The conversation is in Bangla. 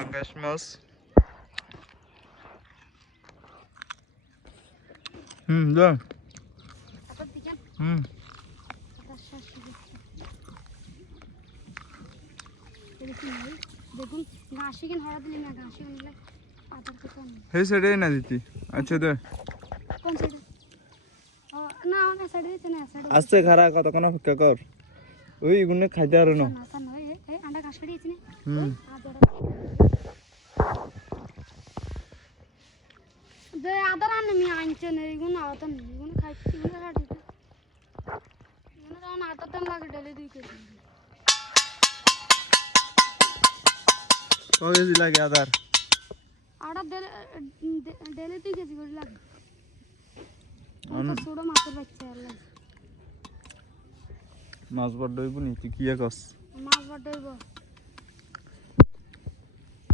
পাঙ্গাস মাছ যা দেখুন ঘাসি কেন হরা দিলি না ঘাসি কেন পাতার কথা হে সাইডে না দিতি আচ্ছা দে কোন সাইডে না অনেক সাইডে দিতে না সাইডে আস্তে খারা কতক্ষণ অপেক্ষা কর ওই গুনে খাইতে আর না না সান হয় এই আন্ডা ঘাস দিয়েছি না দে আদার আনে মি আনছে না এগুলো আওতা নেই এগুলো খাইতে এগুলো খাইতে এগুলো যখন আতাতাম লাগে ডেলি 2 কেজি কয় কেজি লাগে আদার আড়া ডেলি 2 কেজি করে লাগে ছোট মাছের বাচ্চা আর লাগে মাছ বড় হইব নি তুই কি কস মাছ বড় হইব